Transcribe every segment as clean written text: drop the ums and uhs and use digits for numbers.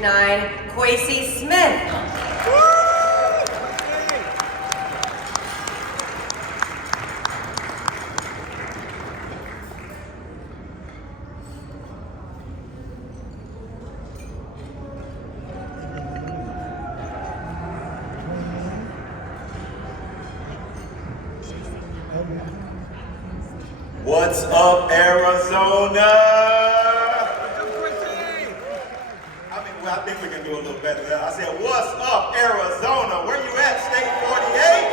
9, Quacy Smith. What's up, Arizona? I think we can do a little better than that. I said, what's up, Arizona? Where you at, State 48?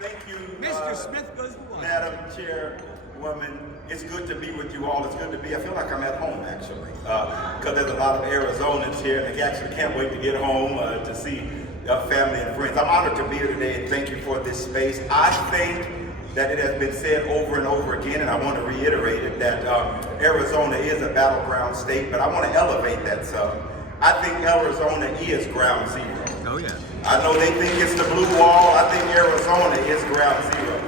Thank you, Mr. Smith goes to one. Madam Chairwoman. It's good to be with you all. It's good to be. I feel like I'm at home, actually, because there's a lot of Arizonans here, and they actually can't wait to get home to see family and friends. I'm honored to be here today, and thank you for this space. I think that it has been said over and over again, and I want to reiterate it, that Arizona is a battleground state, but I want to elevate that some. I think Arizona is ground zero. Oh, yeah. I know they think it's the blue wall. I think Arizona is ground zero.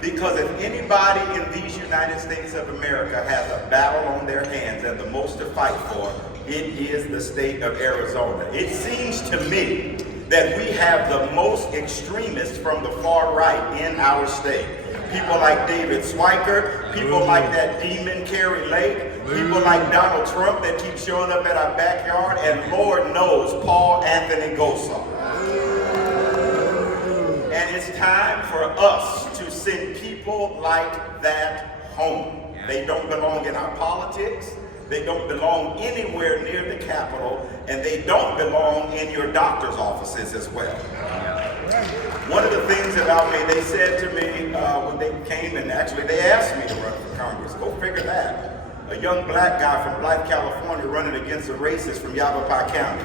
Because if anybody in these United States of America has a battle on their hands and the most to fight for, it is the state of Arizona. It seems to me that we have the most extremists from the far right in our state. People like David Schweikert, people like that demon Carrie Lake, people like Donald Trump that keep showing up at our backyard, and Lord knows Paul Gosar. And it's time for us to send people like that home. They don't belong in our politics. They don't belong anywhere near the Capitol, and they don't belong in your doctor's offices as well. One of the things about me, they said to me when they came, and actually they asked me to run for Congress. Go figure that. A young black guy from Blythe, California, running against a racist from Yavapai County.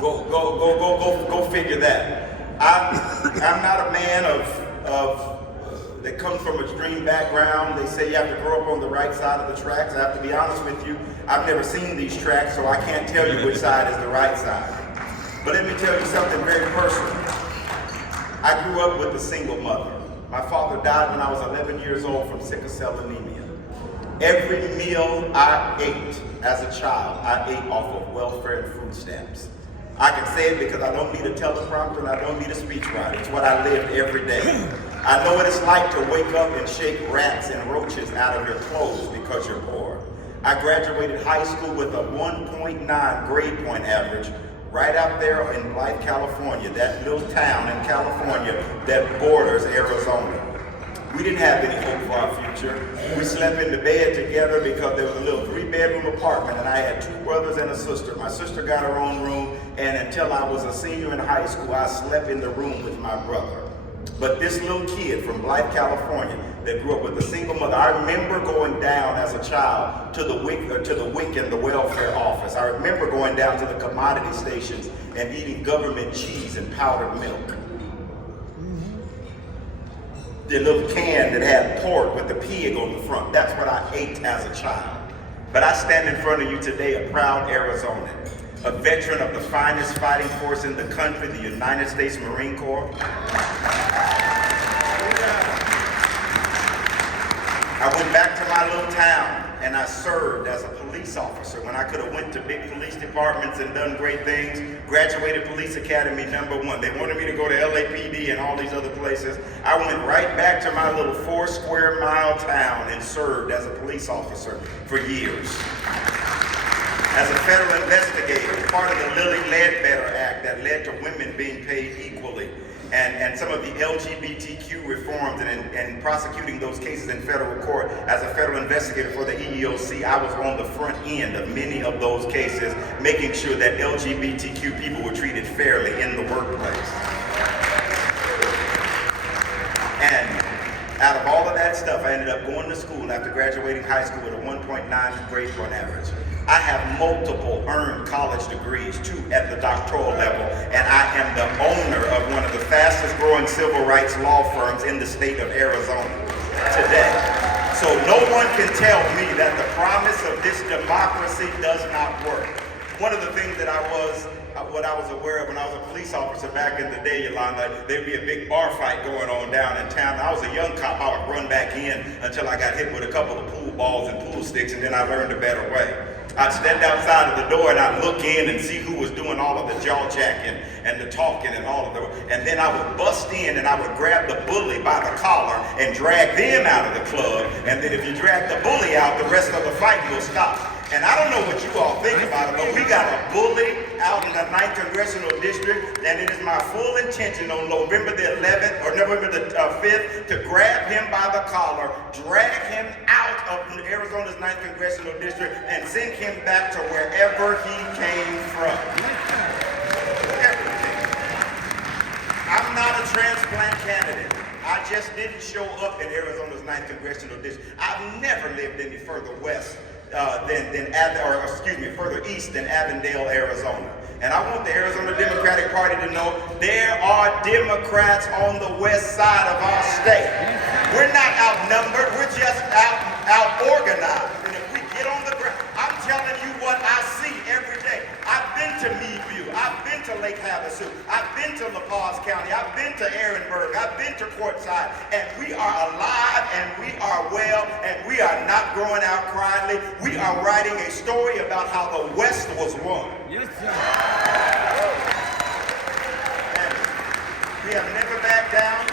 Go figure that. I'm not a man of that comes from a extreme background. They say you have to grow up on the right side of the tracks. I have to be honest with you, I've never seen these tracks, so I can't tell you which side is the right side. But let me tell you something very personal. I grew up with a single mother. My father died when I was 11 years old from sickle cell anemia. Every meal I ate as a child, I ate off of welfare and food stamps. I can say it because I don't need a teleprompter and I don't need a speechwriter. It's what I lived every day. I know what it's like to wake up and shake rats and roaches out of your clothes because you're poor. I graduated high school with a 1.9 grade point average right out there in Blythe, California, that little town in California that borders Arizona. We didn't have any hope for our future. We slept in the bed together because there was a little 3-bedroom apartment, and I had 2 brothers and a sister. My sister got her own room, and until I was a senior in high school, I slept in the room with my brother. But this little kid from Blythe, California, that grew up with a single mother, I remember going down as a child to the WIC and the welfare office. I remember going down to the commodity stations and eating government cheese and powdered milk. The little can that had pork with the pig on the front. That's what I ate as a child. But I stand in front of you today a proud Arizonan, a veteran of the finest fighting force in the country, the United States Marine Corps. I went back to my little town and I served as a police officer when I could have went to big police departments and done great things. Graduated Police Academy #1. They wanted me to go to LAPD and all these other places. I went right back to my little 4-square-mile town and served as a police officer for years. As a federal investigator, part of the Lilly Ledbetter Act that led to women being paid equally, and some of the LGBTQ reforms and prosecuting those cases in federal court. As a federal investigator for the EEOC, I was on the front end of many of those cases, making sure that LGBTQ people were treated fairly in the workplace. And out of all of that stuff, I ended up going to school after graduating high school with a 1.9 grade point average. I have multiple earned college degrees, 2 at the doctoral level, and I am the owner of one of the fastest growing civil rights law firms in the state of Arizona today. So no one can tell me that the promise of this democracy does not work. One of the things that I was aware of when I was a police officer back in the day, Yolanda, there'd be a big bar fight going on down in town. I was a young cop, I would run back in until I got hit with a couple of pool balls and pool sticks, and then I learned a better way. I'd stand outside of the door and I'd look in and see who was doing all of the jaw jacking and the talking and all of the, and then I would bust in and I would grab the bully by the collar and drag them out of the club. And then if you drag the bully out, the rest of the fight will stop. And I don't know what you all think about it, but we got a bully out in the 9th Congressional District, and it is my full intention on November the 11th or November the 5th to grab him by the collar, drag him out of Arizona's 9th Congressional District, and send him back to wherever he came from. I'm not a transplant candidate. I just didn't show up in Arizona's 9th Congressional District. I've never lived any further west further east than Avondale, Arizona. And I want the Arizona Democratic Party to know there are Democrats on the west side of our state. We're not outnumbered, we're just out-organized. And if we get on the ground, I'm telling you what I see every day. I've been to Meadview, I've been to Lake Havasu, I've been to La Paz County, I've been to Ehrenberg, I've been to Quartzsite, and we are alive and we are well and we are not growing out quietly. We are writing a story about how the West was won. Yes, sir. And we have never backed down,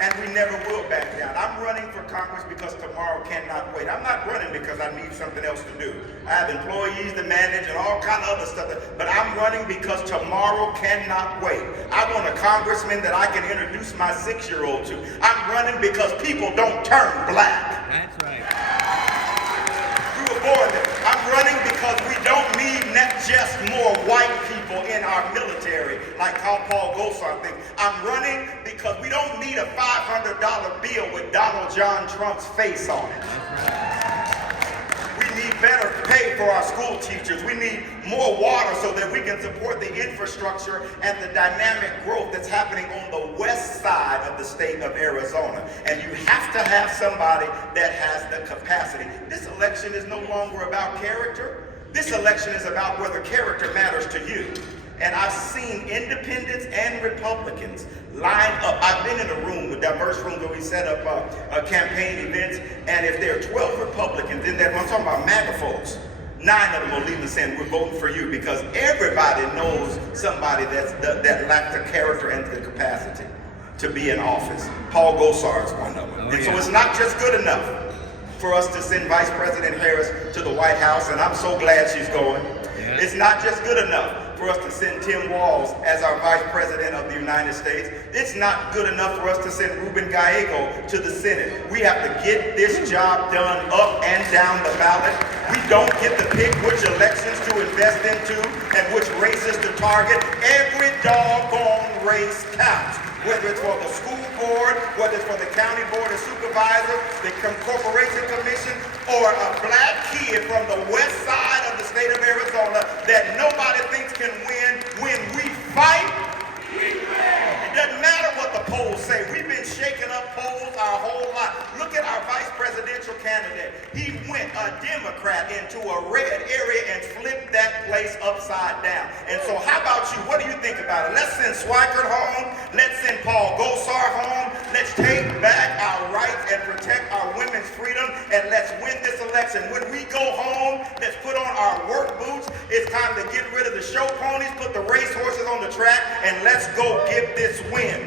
and we never will back down. I'm running for Congress because tomorrow cannot wait. I'm not running because I need something else to do. I have employees to manage and all kind of other stuff, but I'm running because tomorrow cannot wait. I want a congressman that I can introduce my 6-year-old to. I'm running because people don't turn black. That's right. I'm running because we don't need not just more white people in our military, like how Paul Gosar thinks. I'm running because we don't need a $500 bill with Donald John Trump's face on it. We need better pay for our school teachers. We need more water so that we can support the infrastructure and the dynamic growth that's happening on the west side of the state of Arizona. And you have to have somebody that has the capacity. This election is no longer about character. This election is about whether character matters to you. And I've seen independents and Republicans line up. I've been in a room, a diverse room where we set up campaign events, and if there are 12 Republicans in that room, I'm talking about MAGA folks, 9 of them will leave and saying, we're voting for you, because everybody knows somebody that lacks the character and the capacity to be in office. Paul Gosar is one of them. So it's not just good enough for us to send Vice President Harris to the White House, and I'm so glad she's going. Yeah. It's not just good enough for us to send Tim Walz as our Vice President of the United States. It's not good enough for us to send Ruben Gallego to the Senate. We have to get this job done up and down the ballot. We don't get to pick which elections to invest into and which races to target. Every doggone race counts. Whether it's for the school board, whether it's for the county board of supervisors, the corporation commission, or a black kid from the west side of the state of Arizona that nobody thinks can win. When we fight, we win. It doesn't matter what the polls say. We've been shaking up polls our whole life. Look at our vice presidential candidate. He went a Democrat into a red area and flipped that place upside down. And so how about you? What do you think about it? Let's send Swikert home. Let's send Paul Gosar home. Let's take back our rights and protect our women's freedom, and let's win this election. When we go home, let's put on our work boots. It's time to get rid of the show ponies, put the race horses on the track, and let's go get this win.